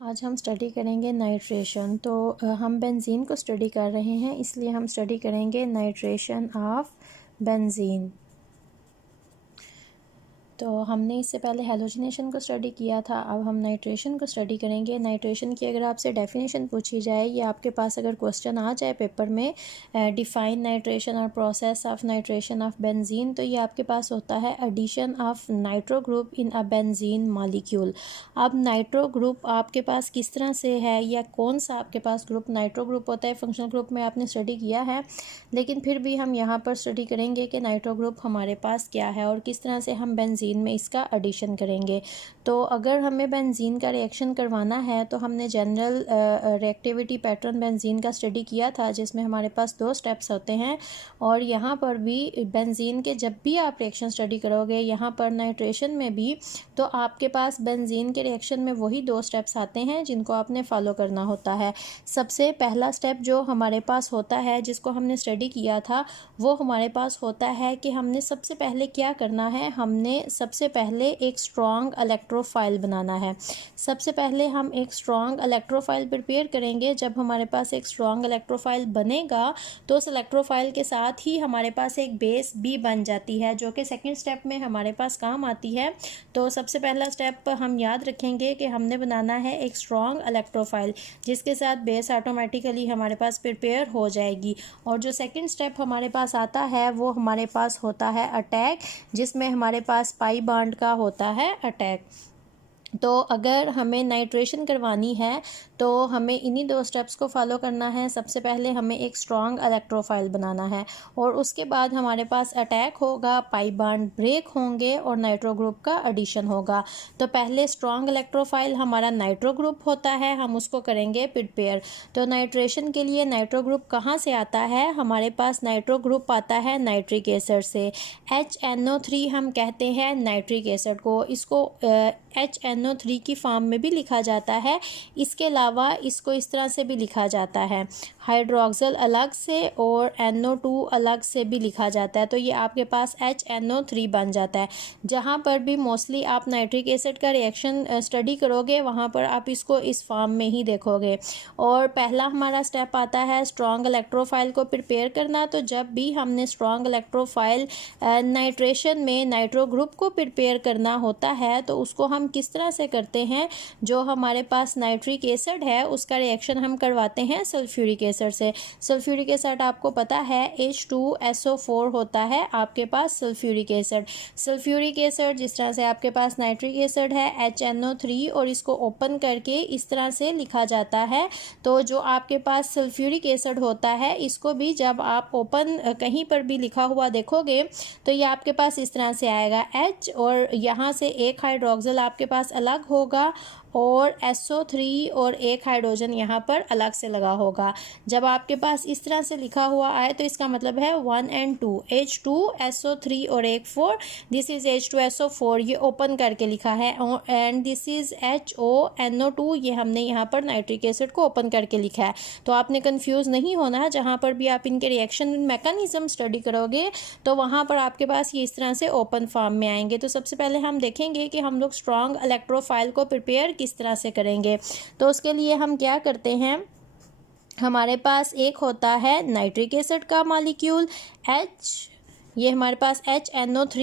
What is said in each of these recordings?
आज हम स्टडी करेंगे नाइट्रेशन। तो हम बेंजीन को स्टडी कर रहे हैं, इसलिए हम स्टडी करेंगे नाइट्रेशन ऑफ बेंजीन। तो हमने इससे पहले हैलोजिनेशन को स्टडी किया था, अब हम नाइट्रेशन को स्टडी करेंगे। नाइट्रेशन की अगर आपसे डेफिनेशन पूछी जाए या आपके पास अगर क्वेश्चन आ जाए पेपर में, डिफाइन नाइट्रेशन और process of nitration of benzene, तो ये आपके पास होता है addition of nitro group in a benzene molecule. अब नाइट्रो ग्रुप आपके पास किस तरह से है या कौन सा आपके पास ग्रुप नाइट्रो ग्रुप होता है, फंक्शनल ग्रुप में आपने स्टडी किया है, लेकिन फिर भी हम यहाँ पर स्टडी करेंगे कि नाइट्रो ग्रुप हमारे पास क्या है और किस तरह से हम बेंजीन में इसका एडिशन करेंगे। तो अगर हमें बेंजीन का रिएक्शन करवाना है तो हमने जनरल रिएक्टिविटी पैटर्न बेंजीन का स्टडी किया था, जिसमें हमारे पास 2 स्टेप्स होते हैं। और यहाँ पर भी बेंजीन के जब भी आप रिएक्शन स्टडी करोगे, यहाँ पर नाइट्रेशन में भी, तो आपके पास बेंजीन के रिएक्शन में वही 2 स्टेप्स आते हैं जिनको आपने फॉलो करना होता है। सबसे पहला स्टेप जो हमारे पास होता है, जिसको हमने स्टडी किया था, वो हमारे पास होता है कि हमने सबसे पहले क्या करना है, हमने सबसे पहले एक स्ट्रॉन्ग इलेक्ट्रोफाइल बनाना है। सबसे पहले हम एक स्ट्रॉन्ग इलेक्ट्रोफाइल प्रिपेयर करेंगे। जब हमारे पास एक स्ट्रॉन्ग इलेक्ट्रोफाइल बनेगा तो उस इलेक्ट्रोफाइल के साथ ही हमारे पास एक बेस भी बन जाती है, जो कि सेकंड स्टेप में हमारे पास काम आती है। तो सबसे पहला स्टेप हम याद रखेंगे कि हमने बनाना है एक स्ट्रॉन्ग इलेक्ट्रोफाइल, जिसके साथ बेस ऑटोमेटिकली हमारे पास प्रिपेयर हो जाएगी। और जो सेकंड स्टेप हमारे पास आता है वो हमारे पास होता है अटैक, जिसमें हमारे पास पाई बॉन्ड का होता है अटैक। तो अगर हमें नाइट्रेशन करवानी है तो हमें इन्हीं 2 स्टेप्स को फॉलो करना है। सबसे पहले हमें एक स्ट्रॉन्ग इलेक्ट्रोफाइल बनाना है और उसके बाद हमारे पास अटैक होगा, पाई बॉन्ड ब्रेक होंगे और नाइट्रो ग्रुप का एडिशन होगा। तो पहले स्ट्रॉन्ग इलेक्ट्रोफाइल हमारा नाइट्रो ग्रुप होता है, हम उसको करेंगे प्रिपेयर। तो नाइट्रेशन के लिए नाइट्रो ग्रुप कहाँ से आता है, हमारे पास नाइट्रो ग्रुप आता है नाइट्रिक एसिड से। HNO3 हम कहते हैं नाइट्रिक एसिड को, इसको HNO3 की फॉर्म में भी लिखा जाता है। इसके अलावा इसको इस तरह से भी लिखा जाता है, हाइड्रोक्सिल अलग से और NO2 अलग से भी लिखा जाता है। तो ये आपके पास HNO3 बन जाता है। जहाँ पर भी मोस्टली आप नाइट्रिक एसिड का रिएक्शन स्टडी करोगे, वहाँ पर आप इसको इस फॉर्म में ही देखोगे। और पहला हमारा स्टेप आता है स्ट्रॉन्ग इलेक्ट्रोफाइल को प्रिपेयर करना। तो जब भी हमने स्ट्रॉन्ग इलेक्ट्रोफाइल नाइट्रेशन में नाइट्रो ग्रुप को प्रिपेयर करना होता है, तो उसको हम किस तरह से करते हैं, जो हमारे पास नाइट्रिक एसिड है उसका रिएक्शन हम करवाते हैं सल्फ्यूरिक एसिड से। सल्फ्यूरिक एसिड आपको पता है H2SO4 होता है आपके पास सल्फ्यूरिक एसिड। सल्फ्यूरिक एसिड जिस तरह से आपके पास नाइट्रिक एसिड है HNO3, और इसको ओपन करके इस तरह से लिखा जाता है। तो जो आपके पास सल्फ्यूरिक एसिड होता है, इसको भी जब आप ओपन कहीं पर भी लिखा हुआ देखोगे तो ये आपके पास इस तरह से आएगा H, और यहाँ से एक हाइड्रोक्सिल आपके पास अलग होगा और SO3 और एक हाइड्रोजन यहाँ पर अलग से लगा होगा। जब आपके पास इस तरह से लिखा हुआ आए तो इसका मतलब है 1 and 2, H2SO3 और एक 4, दिस इज़ H2SO4, ये ओपन करके लिखा है। एंड दिस इज़ HONO2, ये हमने यहाँ पर नाइट्रिक एसिड को ओपन करके लिखा है। तो आपने कंफ्यूज नहीं होना है, जहाँ पर भी आप इनके रिएक्शन मैकेनिज्म स्टडी करोगे तो वहाँ पर आपके पास ये इस तरह से ओपन फॉर्म में आएंगे। तो सबसे पहले हम देखेंगे कि हम लोग स्ट्रॉन्ग इलेक्ट्रोफाइल को प्रिपेयर किस तरह से करेंगे। तो उसके लिए हम क्या करते हैं, हमारे पास एक होता है नाइट्रिक एसिड का मॉलिक्यूल H, ये हमारे पास HNO3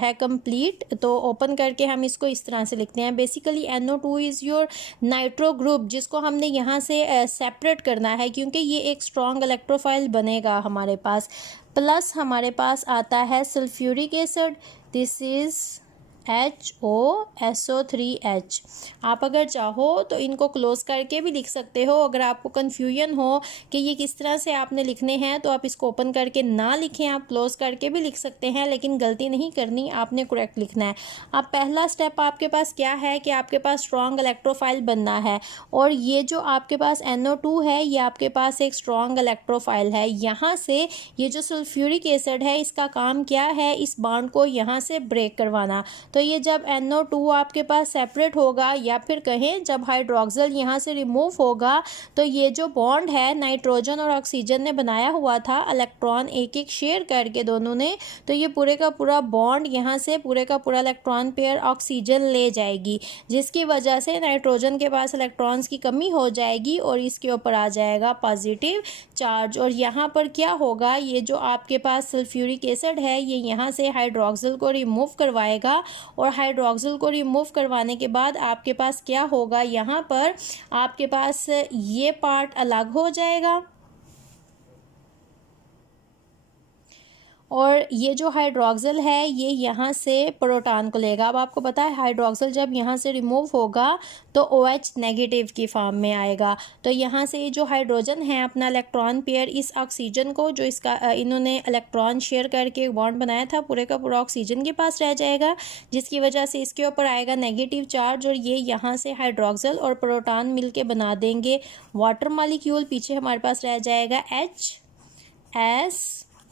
है कंप्लीट। तो ओपन करके हम इसको इस तरह से लिखते हैं। Basically NO2 is your nitro group, जिसको हमने यहाँ से सेपरेट करना है क्योंकि ये एक स्ट्रॉन्ग इलेक्ट्रोफाइल बनेगा हमारे पास। प्लस हमारे पास आता है sulphuric acid, this is HOSO3H। आप अगर चाहो तो इनको क्लोज करके भी लिख सकते हो। अगर आपको कन्फ्यूजन हो कि ये किस तरह से आपने लिखने हैं तो आप इसको ओपन करके ना लिखें, आप क्लोज करके भी लिख सकते हैं, लेकिन गलती नहीं करनी, आपने करेक्ट लिखना है। अब पहला स्टेप आपके पास क्या है कि आपके पास स्ट्रॉन्ग इलेक्ट्रोफाइल बनना है, और ये जो आपके पास NO2 है ये आपके पास एक स्ट्रॉन्ग इलेक्ट्रोफाइल है। यहाँ से ये जो सल्फ्यूरिक एसिड है इसका काम क्या है, इस बॉन्ड को यहाँ से ब्रेक करवाना। तो तो ये जब NO2 आपके पास सेपरेट होगा या फिर कहें जब हाइड्रोक्सिल यहाँ से रिमूव होगा तो ये जो बॉन्ड है नाइट्रोजन और ऑक्सीजन ने बनाया हुआ था, इलेक्ट्रॉन एक एक शेयर करके दोनों ने, तो ये पूरे का पूरा बॉन्ड यहाँ से पूरे का पूरा इलेक्ट्रॉन पेयर ऑक्सीजन ले जाएगी, जिसकी वजह से नाइट्रोजन के पास इलेक्ट्रॉन्स की कमी हो जाएगी और इसके ऊपर आ जाएगा पॉजिटिव चार्ज। और यहाँ पर क्या होगा, ये जो आपके पास सल्फ्यूरिक एसिड है ये यहाँ से हाइड्रोक्सिल को रिमूव करवाएगा और हाइड्रोक्सिल को रिमूव करवाने के बाद आपके पास क्या होगा, यहाँ पर आपके पास ये पार्ट अलग हो जाएगा और ये जो हाइड्रोक्सिल है ये यहाँ से प्रोटॉन को लेगा। अब आपको पता है हाइड्रोक्सिल जब यहाँ से रिमूव होगा तो OH नेगेटिव की फॉर्म में आएगा। तो यहाँ से ये जो हाइड्रोजन है अपना इलेक्ट्रॉन पेयर इस ऑक्सीजन को जो इसका इन्होंने इलेक्ट्रॉन शेयर करके बॉन्ड बनाया था पूरे का पूरा ऑक्सीजन के पास रह जाएगा, जिसकी वजह से इसके ऊपर आएगा नेगेटिव चार्ज और ये यहाँ से हाइड्रोक्सिल और प्रोटॉन मिल के बना देंगे वाटर मॉलिक्यूल। पीछे हमारे पास रह जाएगा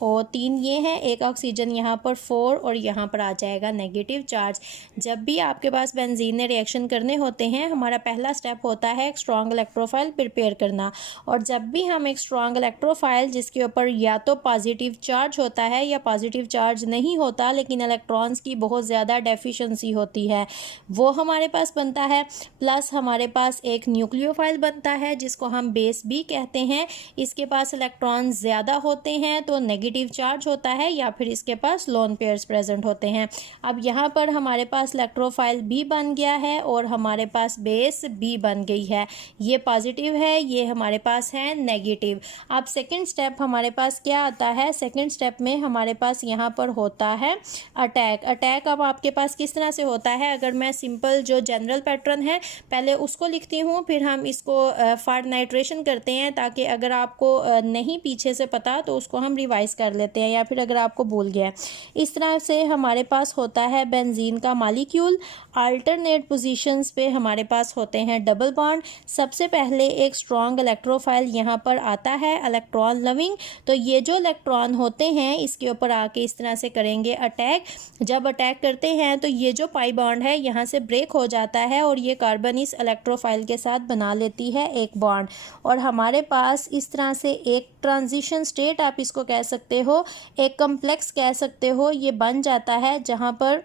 HSO3 ये है, एक ऑक्सीजन यहाँ पर 4 और यहाँ पर आ जाएगा नेगेटिव चार्ज। जब भी आपके पास बेंजीन ने रिएक्शन करने होते हैं हमारा पहला स्टेप होता है एक स्ट्रॉन्ग इलेक्ट्रोफाइल प्रिपेयर करना, और जब भी हम एक स्ट्रॉन्ग इलेक्ट्रोफाइल जिसके ऊपर या तो पॉजिटिव चार्ज होता है या पॉजिटिव चार्ज नहीं होता लेकिन इलेक्ट्रॉन्स की बहुत ज़्यादा डेफिशिएंसी होती है वो हमारे पास बनता है, प्लस हमारे पास एक न्यूक्लियोफाइल बनता है जिसको हम बेस भी कहते हैं, इसके पास इलेक्ट्रॉन ज़्यादा होते हैं तो नेगेटिव चार्ज होता है या फिर इसके पास लोन पेयर्स प्रेजेंट होते हैं। अब यहाँ पर हमारे पास इलेक्ट्रोफाइल भी बन गया है और हमारे पास बेस भी बन गई है, ये पॉजिटिव है ये हमारे पास है नेगेटिव। अब सेकंड स्टेप हमारे पास क्या आता है, सेकंड स्टेप में हमारे पास यहाँ पर होता है अटैक। अटैक अब आपके पास किस तरह से होता है, अगर मैं सिंपल जो जनरल पैटर्न है पहले उसको लिखती हूँ फिर हम इसको फॉर नाइट्रेशन करते हैं ताकि अगर आपको नहीं पीछे से पता तो उसको हम रिवाइज कर लेते हैं या फिर अगर आपको भूल गया। इस तरह से हमारे पास होता है बेंजीन का मॉलिक्यूल, अल्टरनेट पोजीशंस पे हमारे पास होते हैं डबल बॉन्ड। सबसे पहले एक स्ट्रॉन्ग इलेक्ट्रोफाइल यहाँ पर आता है इलेक्ट्रॉन लविंग, तो ये जो इलेक्ट्रॉन होते हैं इसके ऊपर आके इस तरह से करेंगे अटैक। जब अटैक करते हैं तो ये जो पाई बॉन्ड है यहाँ से ब्रेक हो जाता है और ये कार्बन इस इलेक्ट्रोफाइल के साथ बना लेती है एक बॉन्ड, और हमारे पास इस तरह से एक ट्रांजिशन स्टेट आप इसको कह सकते हो, एक कम्प्लेक्स कह सकते हो, ये बन जाता है जहाँ पर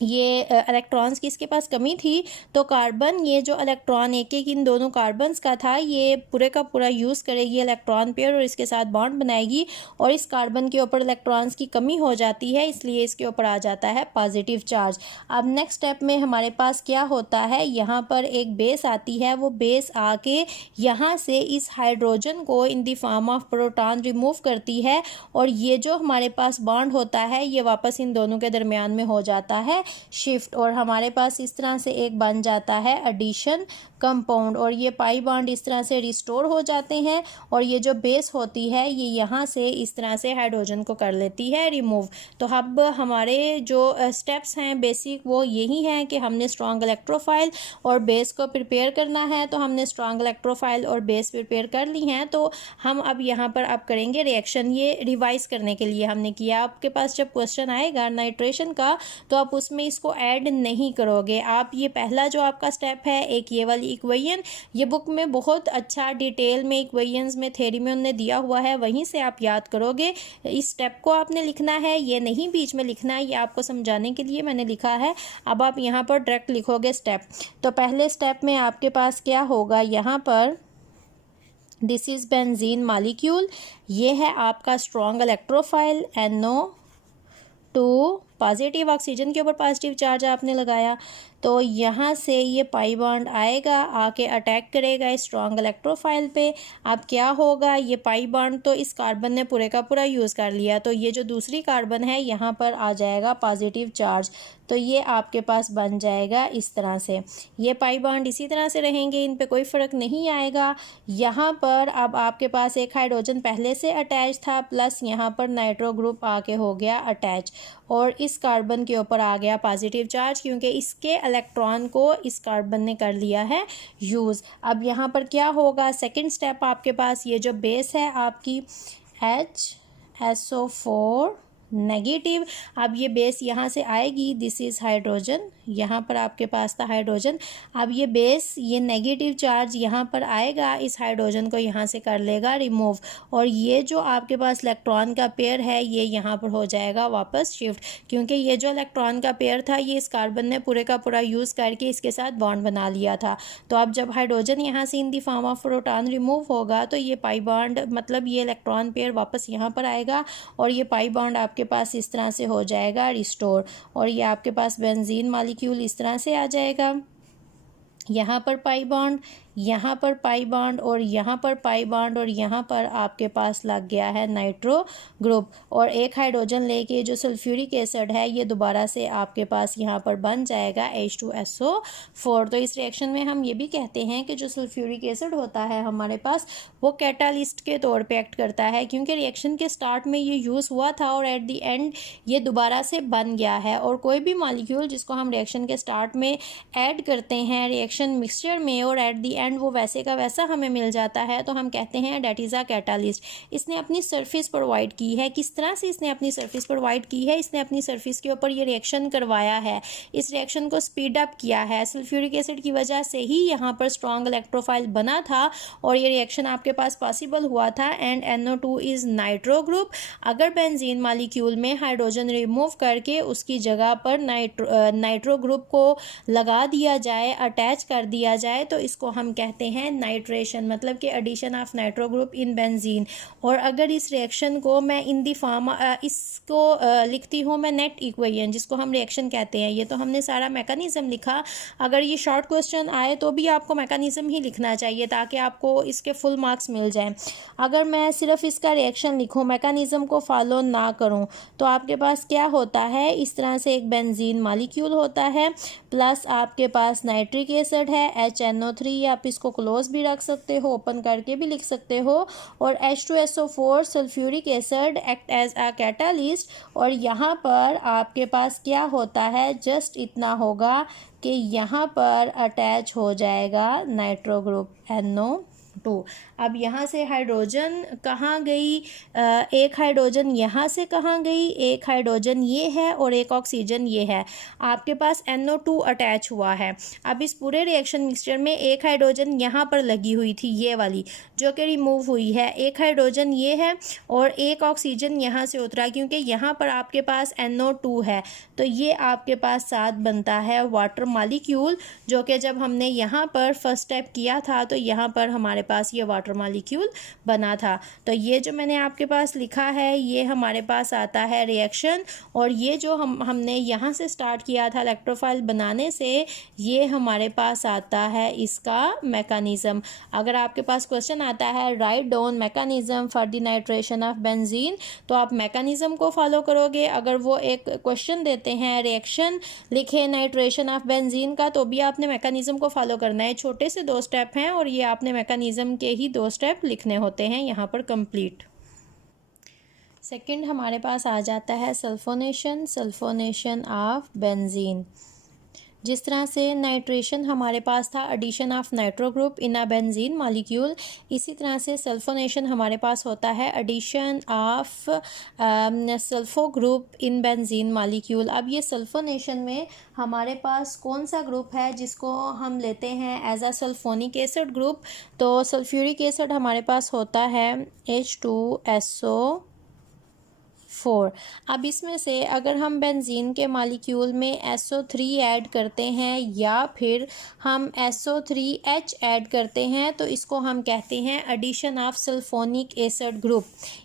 ये इलेक्ट्रॉन्स की इसके पास कमी थी तो कार्बन ये जो इलेक्ट्रॉन एक एक इन दोनों कार्बन्स का था ये पूरे का पूरा यूज़ करेगी इलेक्ट्रॉन पेयर और इसके साथ बॉन्ड बनाएगी और इस कार्बन के ऊपर इलेक्ट्रॉन्स की कमी हो जाती है इसलिए इसके ऊपर आ जाता है पॉजिटिव चार्ज। अब नेक्स्ट स्टेप में हमारे पास क्या होता है, यहाँ पर एक बेस आती है, वो बेस आके यहाँ से इस हाइड्रोजन को in the form of proton remove करती है और ये जो हमारे पास बॉन्ड होता है ये वापस इन दोनों के दरमियान में हो जाता है शिफ्ट, और हमारे पास इस तरह से एक बन जाता है एडिशन कंपाउंड, और ये पाई बॉन्ड इस तरह से रिस्टोर हो जाते हैं और ये जो बेस होती है ये यहाँ से इस तरह से हाइड्रोजन को कर लेती है रिमूव। तो अब हमारे जो स्टेप्स हैं बेसिक वो यही हैं कि हमने स्ट्रॉन्ग इलेक्ट्रोफाइल और बेस को प्रिपेयर करना है, तो हमने स्ट्रॉन्ग इलेक्ट्रोफाइल और बेस प्रिपेयर कर ली हैं। तो हम अब यहाँ पर अब करेंगे रिएक्शन, ये रिवाइज करने के लिए हमने किया। आपके पास जब क्वेश्चन आएगा नाइट्रेशन का तो आप उसमें इसको ऐड नहीं करोगे, आप ये पहला जो आपका स्टेप है एक ये वाली इक्वेशन, ये बुक में बहुत अच्छा डिटेल में इक्वेशंस में थ्योरी में उन्होंने दिया हुआ है, वहीं से आप याद करोगे। इस स्टेप को आपने लिखना है, ये नहीं बीच में लिखना है, ये आपको समझाने के लिए मैंने लिखा है। अब आप यहाँ पर डायरेक्ट लिखोगे स्टेप। तो पहले स्टेप में आपके पास क्या होगा, यहाँ पर दिस इज बेंजीन मॉलिक्यूल, ये है आपका strong electrophile NO2, positive oxygen के ऊपर पॉजिटिव चार्ज आपने लगाया, तो यहाँ से ये पाई बॉन्ड आएगा आके अटैक करेगा इस स्ट्रॉन्ग इलेक्ट्रोफाइल पे। अब क्या होगा, ये पाई बॉन्ड तो इस कार्बन ने पूरे का पूरा यूज़ कर लिया, तो ये जो दूसरी कार्बन है यहाँ पर आ जाएगा पॉजिटिव चार्ज, तो ये आपके पास बन जाएगा इस तरह से। ये पाई बॉन्ड इसी तरह से रहेंगे, इन पे कोई फ़र्क नहीं आएगा। यहाँ पर अब आपके पास एक हाइड्रोजन पहले से अटैच था, प्लस यहाँ पर नाइट्रो ग्रुप आके हो गया अटैच और इस कार्बन के ऊपर आ गया पॉजिटिव चार्ज क्योंकि इसके इलेक्ट्रॉन को इस कार्बन ने कर लिया है यूज़। अब यहाँ पर क्या होगा, सेकंड स्टेप आपके पास ये जो बेस है आपकी HSO4 नेगेटिव। अब ये बेस यहाँ से आएगी, दिस इज़ हाइड्रोजन, यहाँ पर आपके पास था हाइड्रोजन। अब ये बेस, ये नेगेटिव चार्ज यहाँ पर आएगा, इस हाइड्रोजन को यहाँ से कर लेगा रिमूव, और ये जो आपके पास इलेक्ट्रॉन का पेयर है ये यहाँ पर हो जाएगा वापस शिफ्ट, क्योंकि ये जो इलेक्ट्रॉन का पेयर था ये इस कार्बन ने पूरे का पूरा यूज़ करके इसके साथ बॉन्ड बना लिया था। तो अब जब हाइड्रोजन यहाँ से in the form of proton remove होगा तो ये पाई बॉन्ड, मतलब ये इलेक्ट्रॉन पेयर वापस यहाँ पर आएगा, और ये पाई बॉन्ड आपके पास इस तरह से हो जाएगा रिस्टोर, और ये आपके पास बेंजीन मॉलिक्यूल इस तरह से आ जाएगा। यहाँ पर पाई बॉन्ड, यहाँ पर पाई बॉन्ड, और यहाँ पर पाई बॉन्ड, और यहाँ पर आपके पास लग गया है नाइट्रो ग्रुप, और एक हाइड्रोजन लेके जो सल्फ्यूरिक एसिड है ये दोबारा से आपके पास यहाँ पर बन जाएगा H2SO4। तो इस रिएक्शन में हम ये भी कहते हैं कि जो सल्फ्यूरिक एसिड होता है हमारे पास वो कैटालिस्ट के तौर पे एक्ट करता है, क्योंकि रिएक्शन के स्टार्ट में ये यूज़ हुआ था और एट द एंड ये दोबारा से बन गया है। और कोई भी मॉलिक्यूल जिसको हम रिएक्शन के स्टार्ट में ऐड करते हैं रिएक्शन मिक्सचर में और एट द एंड वो वैसे का वैसा हमें मिल जाता है, तो हम कहते हैं डैट इज़ अ कैटालिस्ट। इसने अपनी सरफेस प्रोवाइड की है। किस तरह से इसने अपनी सरफेस प्रोवाइड की है? इसने अपनी सरफेस के ऊपर ये रिएक्शन करवाया है, इस रिएक्शन को स्पीड अप किया है। सल्फ्यूरिक एसिड की वजह से ही यहाँ पर स्ट्रॉन्ग इलेक्ट्रोफाइल बना था और ये रिएक्शन आपके पास पॉसिबल हुआ था। And NO2 is nitro group. अगर बेंजीन मॉलिक्यूल में हाइड्रोजन रिमूव करके उसकी जगह पर नाइट्रो ग्रुप को लगा दिया जाए, अटैच कर दिया जाए, तो इसको हम कहते हैं नाइट्रेशन, मतलब कि addition of nitro group in benzene. और अगर इस रिएक्शन को मैं इन दी फॉर्म इसको लिखती हूँ मैं नेट इक्वेशन, जिसको हम रिएक्शन कहते हैं। ये तो हमने सारा मैकेनिज्म लिखा। अगर ये शॉर्ट क्वेश्चन आए तो भी आपको मैकेनिज्म ही लिखना चाहिए ताकि आपको इसके फुल मार्क्स मिल जाएं। अगर मैं सिर्फ इसका रिएक्शन लिखूँ, मैकेनिज्म को फॉलो ना करूँ, तो आपके पास क्या होता है, इस तरह से एक बेंजीन मॉलिक्यूल होता है, प्लस आपके पास नाइट्रिक एसिड है HNO3, आप इसको क्लोज भी रख सकते हो, ओपन करके भी लिख सकते हो, और H2SO4 sulphuric acid act as a catalyst. और यहाँ पर आपके पास क्या होता है, जस्ट इतना होगा कि यहाँ पर अटैच हो जाएगा नाइट्रो ग्रुप NO2। अब यहाँ से हाइड्रोजन कहाँ गई, एक हाइड्रोजन यहाँ से कहाँ गई, एक हाइड्रोजन ये है और एक ऑक्सीजन ये है, आपके पास NO2 अटैच हुआ है। अब इस पूरे रिएक्शन मिक्सचर में एक हाइड्रोजन यहाँ पर लगी हुई थी, ये वाली जो कि रिमूव हुई है, एक हाइड्रोजन ये है और एक ऑक्सीजन यहाँ से उतरा, क्योंकि यहाँ पर आपके पास NO2 है, तो ये आपके पास साथ बनता है वाटर मॉलिक्यूल, जो कि जब हमने यहाँ पर फर्स्ट स्टेप किया था तो यहाँ पर हमारे पास ये वाटर मॉलिक्यूल बना था। तो ये जो मैंने आपके पास लिखा है ये हमारे पास आता है रिएक्शन, और ये जो हमने यहाँ से स्टार्ट किया था इलेक्ट्रोफाइल बनाने से, ये हमारे पास आता है इसका मैकेनिज्म। अगर आपके पास क्वेश्चन आता है write down mechanism for the nitration of benzene, तो आप मैकेनिज्म को फॉलो करोगे। अगर वो एक क्वेश्चन देते हैं रिएक्शन लिखे नाइट्रेशन ऑफ बेंजीन का, तो भी आपने मैकेनिज्म को फॉलो करना है। छोटे से 2 स्टेप हैं और ये आपने मैकेनिज्म के ही 2 स्टेप लिखने होते हैं यहाँ पर कंप्लीट। सेकंड हमारे पास आ जाता है सल्फोनेशन ऑफ बेंजीन। जिस तरह से नाइट्रेशन हमारे पास था addition of nitro group in a benzene molecule, इसी तरह से सल्फोनेशन हमारे पास होता है addition of sulpho group in benzene molecule. अब ये सल्फोनेशन में हमारे पास कौन सा ग्रुप है जिसको हम लेते हैं as a sulphonic acid group, तो सल्फ्यूरिक एसिड हमारे पास होता है H2SO4। अब इसमें से अगर हम बेंजीन के मॉलिक्यूल में SO3 ऐड करते हैं या फिर हम SO3H ऐड करते हैं, तो इसको हम कहते हैं addition of sulphonic acid group.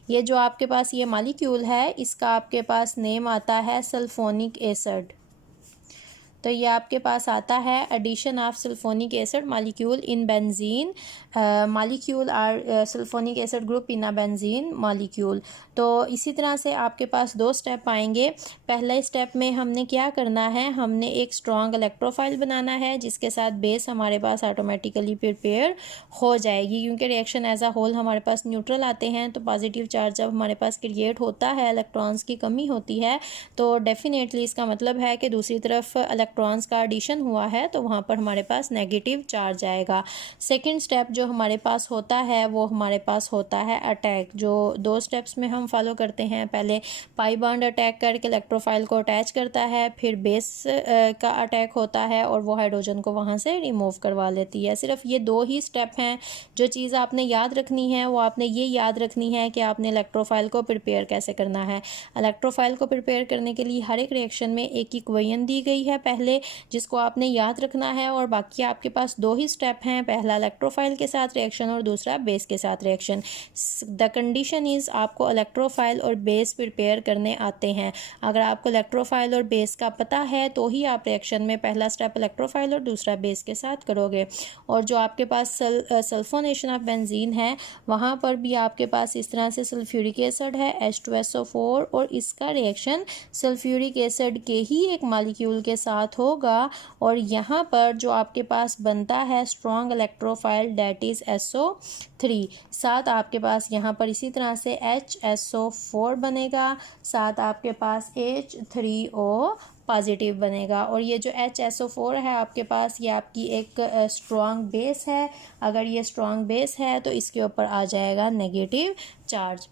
ये जो आपके पास ये मॉलिक्यूल है इसका आपके पास नेम आता है सल्फोनिक एसिड। तो ये आपके पास आता है addition of sulphonic acid molecule in benzene molecule or sulphonic acid group in a benzene molecule. तो इसी तरह से आपके पास 2 स्टेप आएंगे। पहले स्टेप में हमने क्या करना है, हमने एक स्ट्रॉन्ग इलेक्ट्रोफाइल बनाना है जिसके साथ बेस हमारे पास ऑटोमेटिकली प्रिपेयर हो जाएगी, क्योंकि रिएक्शन एज अ होल हमारे पास न्यूट्रल आते हैं। तो पॉजिटिव चार्ज जब हमारे पास क्रिएट होता है, इलेक्ट्रॉन्स की कमी होती है, तो डेफिनेटली इसका मतलब है कि दूसरी तरफ इलेक्ट्रॉन्स का एडिशन हुआ है तो वहाँ पर हमारे पास नेगेटिव चार्ज आएगा। सेकंड स्टेप जो हमारे पास होता है वो हमारे पास होता है अटैक, जो 2 स्टेप्स में हम फॉलो करते हैं। पहले पाई बॉन्ड अटैक करके इलेक्ट्रोफाइल को अटैच करता है, फिर बेस का अटैक होता है और वो हाइड्रोजन को वहाँ से रिमूव करवा लेती है। सिर्फ ये 2 ही स्टेप हैं। जो चीज़ आपने याद रखनी है वो आपने ये याद रखनी है कि आपने इलेक्ट्रोफाइल को प्रिपेयर कैसे करना है। इलेक्ट्रोफाइल को प्रिपेयर करने के लिए हर एक रिएक्शन में एक इक्वेशन दी गई है पहले, जिसको आपने याद रखना है, और बाकी आपके पास 2 ही स्टेप हैं, पहला इलेक्ट्रोफाइल के साथ रिएक्शन और दूसरा बेस के साथ रिएक्शन। द कंडीशन इज़ आपको इलेक्ट्रोफाइल और बेस प्रिपेयर करने आते हैं। अगर आपको इलेक्ट्रोफाइल और बेस का पता है तो ही आप रिएक्शन में पहला स्टेप इलेक्ट्रोफाइल और दूसरा बेस के साथ करोगे। और जो आपके पास सल्फोनेशन ऑफ बेंजीन है वहाँ पर भी आपके पास इस तरह से सल्फ्यूरिक एसिड है H2SO4 और इसका रिएक्शन सल्फ्यूरिक एसिड के ही एक मॉलिक्यूल के साथ होगा, और यहाँ पर जो आपके पास बनता है strong electrophile that is SO3। साथ आपके पास यहाँ पर इसी तरह से HSO4 बनेगा, साथ आपके पास H3O पॉजिटिव बनेगा। और ये जो HSO4 है आपके पास, ये आपकी एक स्ट्रॉन्ग बेस है। अगर ये स्ट्रॉन्ग बेस है तो इसके ऊपर आ जाएगा नेगेटिव चार्ज।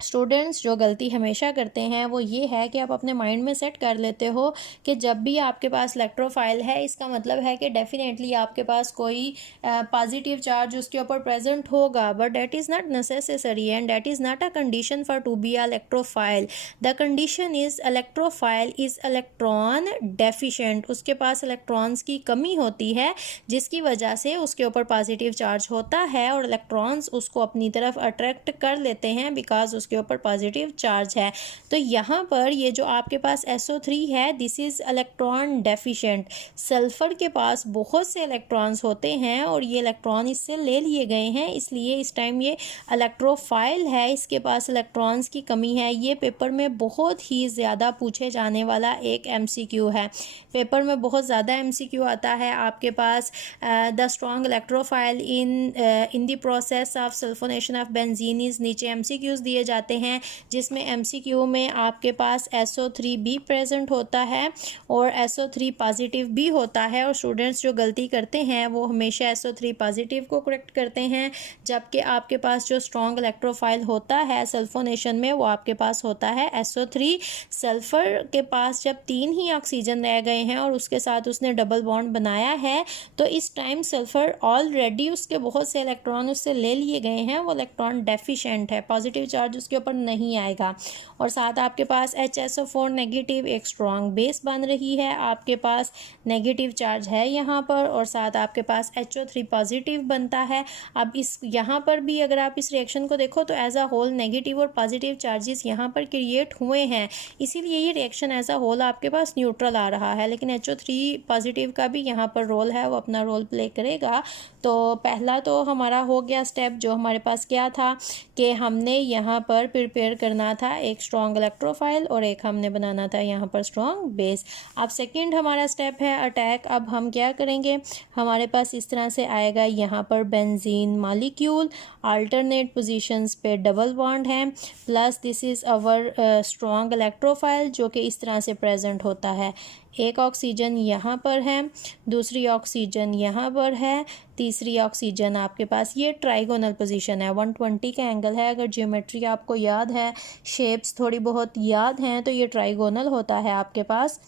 स्टूडेंट्स जो गलती हमेशा करते हैं वो ये है कि आप अपने माइंड में सेट कर लेते हो कि जब भी आपके पास इलेक्ट्रोफाइल है इसका मतलब है कि डेफिनेटली आपके पास कोई पॉजिटिव चार्ज उसके ऊपर प्रेजेंट होगा, but that is not necessary and that is not a condition for to be a electrophile. The condition is electrophile is electron deficient, उसके पास इलेक्ट्रॉन्स की कमी होती है जिसकी वजह से उसके ऊपर पॉजिटिव चार्ज होता है और इलेक्ट्रॉन्स उसको अपनी तरफ अट्रैक्ट कर लेते हैं बिकॉज के ऊपर पॉजिटिव चार्ज है। तो यहाँ पर ये जो आपके पास SO3 है this is electron deficient. Sulphur के पास बहुत से इलेक्ट्रॉन्स होते हैं और ये इलेक्ट्रॉन इससे ले लिए गए हैं, इसलिए इस टाइम ये इलेक्ट्रोफाइल है, इसके पास इलेक्ट्रॉन्स की कमी है। ये पेपर में बहुत ही ज़्यादा पूछे जाने वाला एक MCQ है। पेपर में बहुत ज़्यादा MCQ आता है आपके पास। The strong electrophile in the process of sulphonation of benzene is, नीचे MCQs दिए जाते हैं जिसमें MCQ में आपके पास SO3 भी प्रेजेंट होता है और SO3 पॉजिटिव भी होता है। और स्टूडेंट्स जो गलती करते हैं वो हमेशा SO3 पॉजिटिव को करेक्ट करते हैं, जबकि आपके पास जो स्ट्रॉन्ग इलेक्ट्रोफाइल होता है सल्फोनेशन में वो आपके पास होता है SO3। सल्फर के पास जब 3 ही ऑक्सीजन रह गए हैं और उसके साथ उसने डबल बॉन्ड बनाया है तो इस टाइम सल्फर ऑलरेडी उसके बहुत से इलेक्ट्रॉन उससे ले लिए गए हैं, वो इलेक्ट्रॉन डेफिशिएंट है, पॉजिटिव चार्ज उसके ऊपर नहीं आएगा। और साथ आपके पास HSO4 नेगेटिव एक स्ट्रॉन्ग बेस बन रही है, आपके पास नेगेटिव चार्ज है यहाँ पर, और साथ आपके पास HO3 पॉजिटिव बनता है। अब इस यहाँ पर भी अगर आप इस रिएक्शन को देखो तो एज अ होल नेगेटिव और पॉजिटिव चार्जेस यहाँ पर क्रिएट हुए हैं, इसीलिए ये रिएक्शन एज अ होल आपके पास न्यूट्रल आ रहा है। लेकिन HO3 पॉजिटिव का भी यहाँ पर रोल है, वो अपना रोल प्ले करेगा। तो पहला तो हमारा हो गया स्टेप, जो हमारे पास क्या था कि हमने यहाँ पर प्रिपेयर करना था एक स्ट्रॉन्ग इलेक्ट्रोफाइल और एक हमने बनाना था यहाँ पर स्ट्रॉन्ग बेस। अब सेकंड हमारा स्टेप है अटैक। अब हम क्या करेंगे, हमारे पास इस तरह से आएगा, यहाँ पर बेंजीन मॉलिक्यूल अल्टरनेट पोजीशंस पे डबल बॉन्ड है, plus this is our strong electrophile जो कि इस तरह से प्रेजेंट होता है। एक ऑक्सीजन यहाँ पर है, दूसरी ऑक्सीजन यहाँ पर है, तीसरी ऑक्सीजन आपके पास, ये ट्राइगोनल पोजीशन है, 120 का एंगल है। अगर ज्योमेट्री आपको याद है, शेप्स थोड़ी बहुत याद हैं तो ये ट्राइगोनल होता है आपके पास,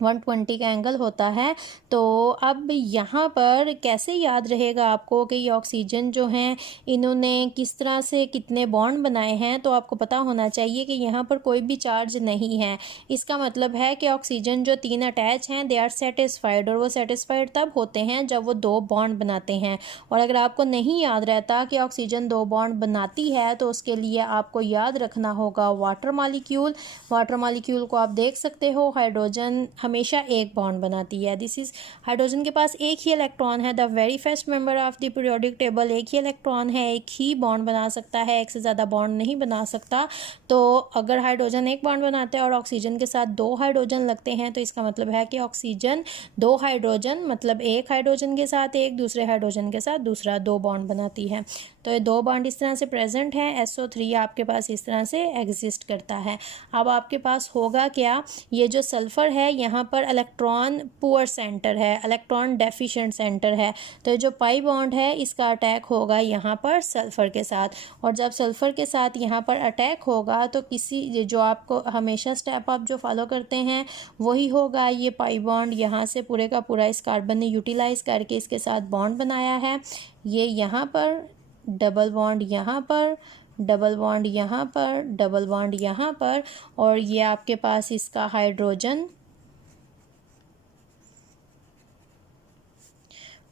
120 का एंगल होता है। तो अब यहाँ पर कैसे याद रहेगा आपको कि ये ऑक्सीजन जो हैं इन्होंने किस तरह से कितने बॉन्ड बनाए हैं, तो आपको पता होना चाहिए कि यहाँ पर कोई भी चार्ज नहीं है। इसका मतलब है कि ऑक्सीजन जो 3 अटैच हैं दे आर सेटिस्फाइड, और वो सेटिस्फाइड तब होते हैं जब वो 2 बॉन्ड बनाते हैं। और अगर आपको नहीं याद रहता कि ऑक्सीजन 2 बॉन्ड बनाती है तो उसके लिए आपको याद रखना होगा वाटर मॉलिक्यूल। वाटर मॉलिक्यूल को आप देख सकते हो, हाइड्रोजन हमेशा एक बॉन्ड बनाती है, दिस इज हाइड्रोजन के पास एक ही इलेक्ट्रॉन है, the very first member of the periodic table, एक ही इलेक्ट्रॉन है, एक ही बॉन्ड बना सकता है, एक से ज़्यादा बॉन्ड नहीं बना सकता। तो अगर हाइड्रोजन एक बॉन्ड बनाता है और ऑक्सीजन के साथ 2 हाइड्रोजन लगते हैं तो इसका मतलब है कि ऑक्सीजन 2 हाइड्रोजन मतलब एक हाइड्रोजन के साथ एक, दूसरे हाइड्रोजन के साथ दूसरा, 2 बॉन्ड बनाती है। तो ये 2 बॉन्ड इस तरह से प्रेजेंट हैं, SO3 आपके पास इस तरह से एग्जिस्ट करता है। अब आपके पास होगा क्या, ये जो सल्फ़र है यहाँ यहाँ पर इलेक्ट्रॉन पुअर सेंटर है, इलेक्ट्रॉन डेफिशिएंट सेंटर है। तो जो पाई बॉन्ड है इसका अटैक होगा यहाँ पर सल्फ़र के साथ, और जब सल्फ़र के साथ यहाँ पर अटैक होगा तो किसी जो आपको हमेशा स्टेप आप जो फॉलो करते हैं वही होगा। ये पाई बॉन्ड यहाँ से पूरे का पूरा इस कार्बन ने यूटिलाइज़ करके इसके साथ बॉन्ड बनाया है। ये यहाँ पर डबल बॉन्ड, यहाँ पर डबल बॉन्ड, यहाँ पर डबल बॉन्ड, यहाँ पर, और ये आपके पास इसका हाइड्रोजन,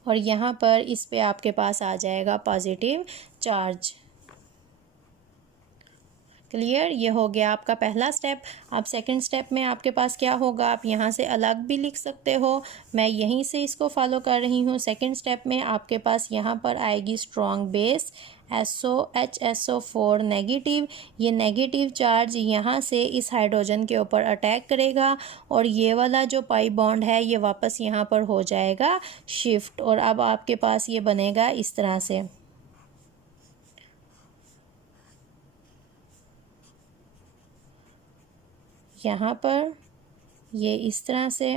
और यहाँ पर इस पे आपके पास आ जाएगा पॉजिटिव चार्ज। क्लियर, ये हो गया आपका पहला स्टेप। अब सेकंड स्टेप में आपके पास क्या होगा, आप यहाँ से अलग भी लिख सकते हो, मैं यहीं से इसको फॉलो कर रही हूँ। सेकंड स्टेप में आपके पास यहाँ पर आएगी स्ट्रॉन्ग बेस HSO4 नेगेटिव। ये नेगेटिव चार्ज यहाँ से इस हाइड्रोजन के ऊपर अटैक करेगा और ये वाला जो पाई बॉन्ड है ये वापस यहाँ पर हो जाएगा शिफ्ट, और अब आपके पास ये बनेगा इस तरह से। यहाँ पर ये इस तरह से,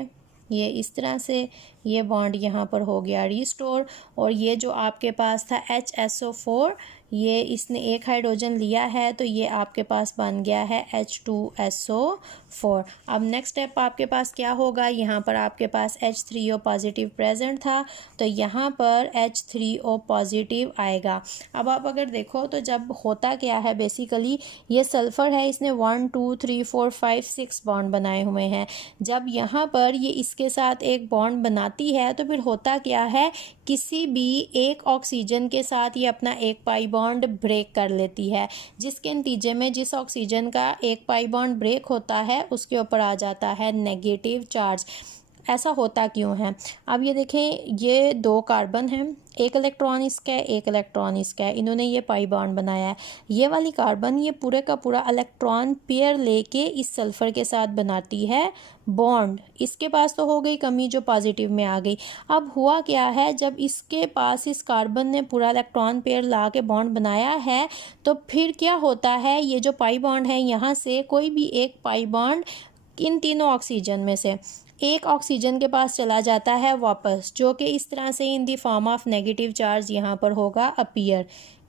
ये इस तरह से, ये बॉन्ड यहाँ पर हो गया रिस्टोर। और ये जो आपके पास था HSO4, ये इसने एक हाइड्रोजन लिया है तो ये आपके पास बन गया है H2SO4। अब नेक्स्ट स्टेप आपके पास क्या होगा, यहाँ पर आपके पास H3O पॉजिटिव प्रेजेंट था तो यहाँ पर H3O पॉजिटिव आएगा। अब आप अगर देखो तो जब होता क्या है, बेसिकली ये सल्फ़र है, इसने 1 2 3 4 5 6 बॉन्ड बनाए हुए हैं। जब यहाँ पर ये इसके साथ एक बॉन्ड बनाती है तो फिर होता क्या है, किसी भी एक ऑक्सीजन के साथ ये अपना एक पाई बॉन्ड ब्रेक कर लेती है, जिसके नतीजे में जिस ऑक्सीजन का एक पाई बॉन्ड ब्रेक होता है उसके ऊपर आ जाता है नेगेटिव चार्ज। ऐसा होता क्यों है, अब ये देखें, ये दो कार्बन हैं, एक इलेक्ट्रॉन इसका है, एक इलेक्ट्रॉन इसका है, इन्होंने ये पाई बॉन्ड बनाया है। ये वाली कार्बन ये पूरे का पूरा इलेक्ट्रॉन पेयर लेके इस सल्फ़र के साथ बनाती है बॉन्ड। इसके पास तो हो गई कमी जो पॉजिटिव में आ गई। अब हुआ क्या है, जब इसके पास इस कार्बन ने पूरा इलेक्ट्रॉन पेयर ला के बॉन्ड बनाया है तो फिर क्या होता है, ये जो पाई बॉन्ड है यहाँ से कोई भी एक पाई बॉन्ड इन तीनों ऑक्सीजन में से एक ऑक्सीजन के पास चला जाता है वापस, जो कि इस तरह से in the form of negative charge यहाँ पर होगा अपीयर,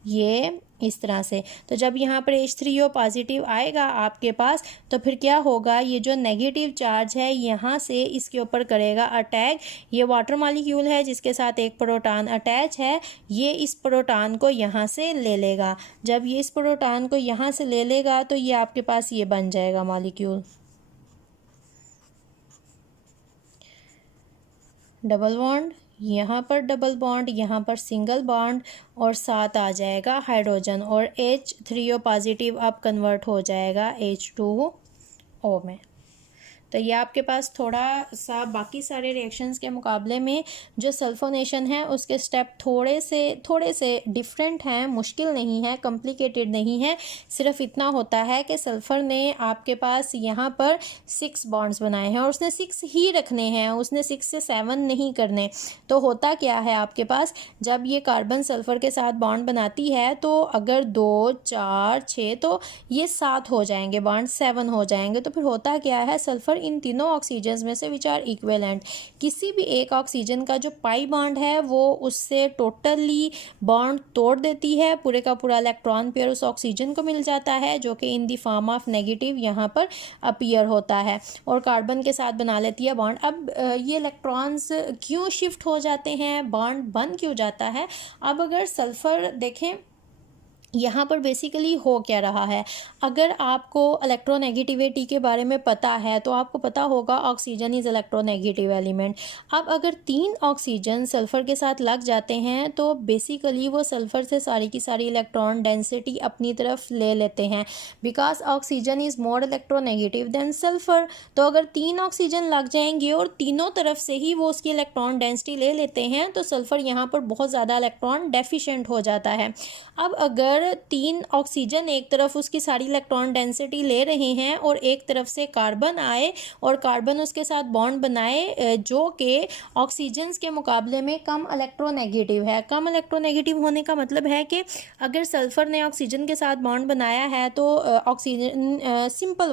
ये इस तरह से। तो जब यहाँ पर H3O पॉजिटिव आएगा आपके पास तो फिर क्या होगा, ये जो नेगेटिव चार्ज है यहाँ से इसके ऊपर करेगा अटैक। ये वाटर मॉलिक्यूल है जिसके साथ एक प्रोटॉन अटैच है, ये इस प्रोटॉन को यहाँ से ले लेगा। जब ये इस प्रोटॉन को यहाँ से ले लेगा तो ये आपके पास ये बन जाएगा मॉलिक्यूल, डबल बॉन्ड, यहाँ पर डबल बॉन्ड, यहाँ पर सिंगल बॉन्ड, और साथ आ जाएगा हाइड्रोजन, और H3O पॉजिटिव अब कन्वर्ट हो जाएगा H2O में। तो ये आपके पास थोड़ा सा बाकी सारे रिएक्शंस के मुकाबले में जो सल्फोनेशन है उसके स्टेप थोड़े से डिफरेंट हैं, मुश्किल नहीं है, कॉम्प्लिकेटेड नहीं है। सिर्फ इतना होता है कि सल्फ़र ने आपके पास यहाँ पर 6 बॉन्ड्स बनाए हैं और उसने 6 ही रखने हैं, उसने 6 से 7 नहीं करने। तो होता क्या है आपके पास, जब ये कार्बन सल्फ़र के साथ बॉन्ड बनाती है तो अगर 2 4 6 तो ये 7 हो जाएंगे, बॉन्ड 7 हो जाएंगे। तो फिर होता क्या है, सल्फ़र इन तीनों ऑक्सीजन में से विच आर इक्विवेलेंट, किसी भी एक ऑक्सीजन का जो पाई बॉन्ड है वो उससे टोटली बॉन्ड तोड़ देती है, पूरे का पूरा इलेक्ट्रॉन पेयर उस ऑक्सीजन को मिल जाता है जो कि इन दी फॉर्म ऑफ नेगेटिव यहाँ पर अपीयर होता है और कार्बन के साथ बना लेती है बॉन्ड। अब ये इलेक्ट्रॉन्स क्यों शिफ्ट हो जाते हैं, बॉन्ड बन क्यों जाता है। अब अगर सल्फ़र देखें यहाँ पर बेसिकली हो क्या रहा है, अगर आपको इलेक्ट्रोनेगेटिविटी के बारे में पता है तो आपको पता होगा ऑक्सीजन इज़ इलेक्ट्रोनेगेटिव एलिमेंट। अब अगर 3 ऑक्सीजन सल्फ़र के साथ लग जाते हैं तो बेसिकली वो सल्फ़र से सारी की सारी इलेक्ट्रॉन डेंसिटी अपनी तरफ ले लेते हैं, because oxygen is more electronegative than sulphur. तो अगर 3 ऑक्सीजन लग जाएंगे और तीनों तरफ से ही वो उसकी इलेक्ट्रॉन डेंसिटी ले लेते हैं तो सल्फ़र यहाँ पर बहुत ज़्यादा इलेक्ट्रॉन डेफिशिएंट हो जाता है। अब अगर अगर 3 ऑक्सीजन एक तरफ उसकी सारी इलेक्ट्रॉन डेंसिटी ले रहे हैं और एक तरफ से कार्बन आए और कार्बन उसके साथ बॉन्ड बनाए जो कि ऑक्सीजन के मुकाबले में कम इलेक्ट्रोनेगेटिव है। कम इलेक्ट्रोनेगेटिव होने का मतलब है कि अगर सल्फर ने ऑक्सीजन के साथ बॉन्ड बनाया है तो oxygen in simple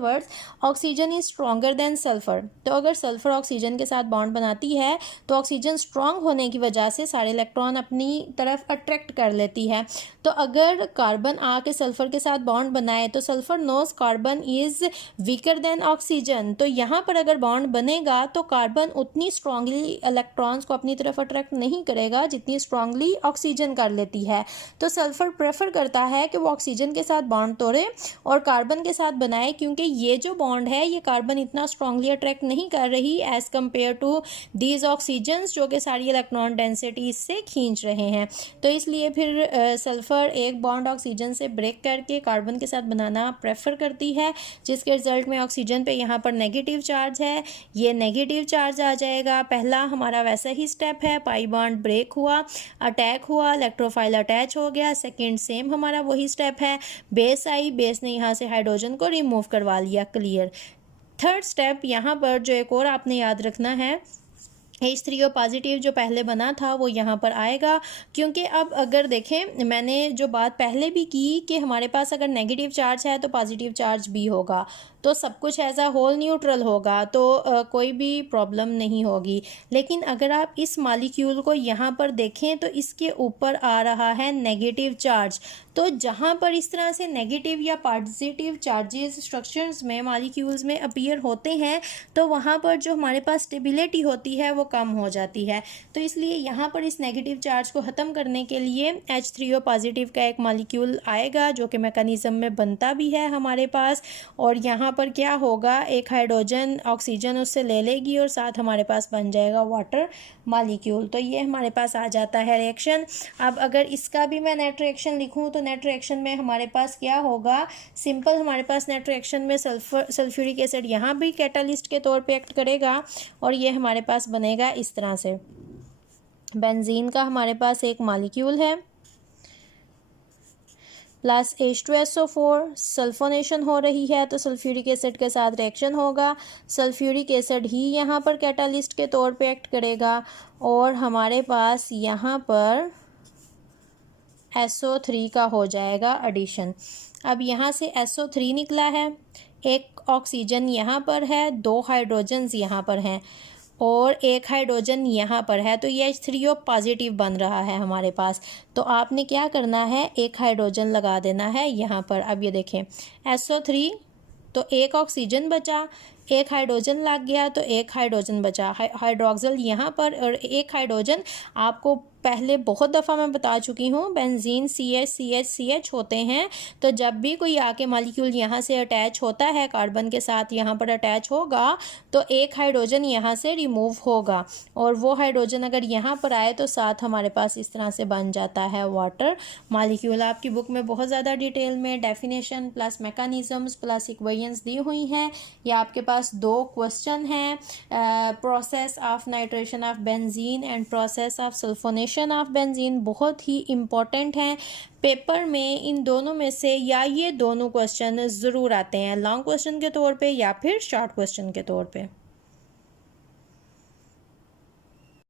words oxygen is stronger than sulphur. तो अगर सल्फर ऑक्सीजन के साथ बॉन्ड बनाती है तो ऑक्सीजन स्ट्रॉन्ग होने की वजह से सारे इलेक्ट्रॉन अपनी तरफ अट्रैक्ट कर लेती है। तो अगर कार्बन आके सल्फर के साथ बॉन्ड बनाए तो sulphur knows carbon is weaker than oxygen. तो यहाँ पर अगर बॉन्ड बनेगा तो कार्बन उतनी स्ट्रांगली इलेक्ट्रॉन्स को अपनी तरफ अट्रैक्ट नहीं करेगा जितनी स्ट्रांगली ऑक्सीजन कर लेती है। तो सल्फर प्रेफर करता है कि वो ऑक्सीजन के साथ बॉन्ड तोड़े और कार्बन के साथ बनाए, क्योंकि ये जो बॉन्ड है ये कार्बन इतना स्ट्रांगली अट्रैक्ट नहीं कर रही as compare to these oxygens जो कि सारी इलेक्ट्रॉन डेंसिटी से खींच रहे हैं। तो इसलिए फिर सल्फर एक बॉन्ड ऑक्सीजन से ब्रेक करके कार्बन के साथ बनाना प्रेफर करती है, जिसके रिजल्ट में ऑक्सीजन पे यहाँ पर नेगेटिव चार्ज है, ये नेगेटिव चार्ज आ जाएगा। पहला हमारा वैसा ही स्टेप है, पाई बॉन्ड ब्रेक हुआ, अटैक हुआ, इलेक्ट्रोफाइल अटैच हो गया। सेकेंड सेम हमारा वही स्टेप है, बेस आई, बेस ने यहाँ से हाइड्रोजन को रिमूव करवा लिया, क्लियर। थर्ड स्टेप यहाँ पर जो एक और आपने याद रखना है, H3O पॉजिटिव जो पहले बना था वो यहाँ पर आएगा, क्योंकि अब अगर देखें मैंने जो बात पहले भी की कि हमारे पास अगर नेगेटिव चार्ज है तो पॉजिटिव चार्ज भी होगा, तो सब कुछ एज अ होल न्यूट्रल होगा, तो कोई भी प्रॉब्लम नहीं होगी। लेकिन अगर आप इस मॉलिक्यूल को यहाँ पर देखें तो इसके ऊपर आ रहा है नेगेटिव चार्ज। तो जहाँ पर इस तरह से नेगेटिव या पॉजिटिव चार्जेस स्ट्रक्चर्स में मॉलिक्यूल्स में अपीयर होते हैं तो वहाँ पर जो हमारे पास स्टेबिलिटी होती है वो कम हो जाती है। तो इसलिए यहाँ पर इस नेगेटिव चार्ज को ख़त्म करने के लिए H3O पॉजिटिव का एक मॉलिक्यूल आएगा जो कि मैकेनिज्म में बनता भी है हमारे पास, और यहाँ पर क्या होगा, एक हाइड्रोजन ऑक्सीजन उससे ले लेगी और साथ हमारे पास बन जाएगा वाटर मॉलिक्यूल। तो ये हमारे पास आ जाता है रिएक्शन। अब अगर इसका भी मैं नेट रिएक्शन लिखूं तो नेट रिएक्शन में हमारे पास क्या होगा, सिंपल हमारे पास नेट रिएक्शन में सल्फ्यूरिक एसिड यहाँ भी कैटालिस्ट के तौर पे एक्ट करेगा और ये हमारे पास बनेगा इस तरह से। बेंजीन का हमारे पास एक मॉलिक्यूल है प्लस H2SO4, सल्फोनेशन हो रही है तो सल्फ्यूरिक एसिड के साथ रिएक्शन होगा। सल्फ्यूरिक एसिड ही यहाँ पर कैटालिस्ट के तौर पे एक्ट करेगा और हमारे पास यहाँ पर SO3 का हो जाएगा एडिशन। अब यहाँ से SO3 निकला है, एक ऑक्सीजन यहाँ पर है, 2 हाइड्रोजन्स यहाँ पर हैं और एक हाइड्रोजन यहाँ पर है, तो ये H3O पॉजिटिव बन रहा है हमारे पास। तो आपने क्या करना है, एक हाइड्रोजन लगा देना है यहाँ पर। अब ये देखें SO3, तो एक ऑक्सीजन बचा, एक हाइड्रोजन लग गया तो एक हाइड्रोजन बचा, हाइड्रोक्सिल यहाँ पर, और एक हाइड्रोजन आपको पहले बहुत दफ़ा मैं बता चुकी हूँ, बेंजीन CH होते हैं। तो जब भी कोई आके मॉलिक्यूल यहाँ से अटैच होता है कार्बन के साथ, यहाँ पर अटैच होगा तो एक हाइड्रोजन यहाँ से रिमूव होगा और वो हाइड्रोजन अगर यहाँ पर आए तो साथ हमारे पास इस तरह से बन जाता है वाटर मॉलिक्यूल। आपकी बुक में बहुत ज़्यादा डिटेल में definition plus mechanisms plus equations दी हुई हैं। ये आपके पास 2 क्वेश्चन हैं, process of nitration of benzene and process of sulphonation of benzene, बहुत ही इम्पॉर्टेंट हैं। पेपर में इन दोनों में से या ये दोनों क्वेश्चन ज़रूर आते हैं, लॉन्ग क्वेश्चन के तौर पे या फिर शॉर्ट क्वेश्चन के तौर पे।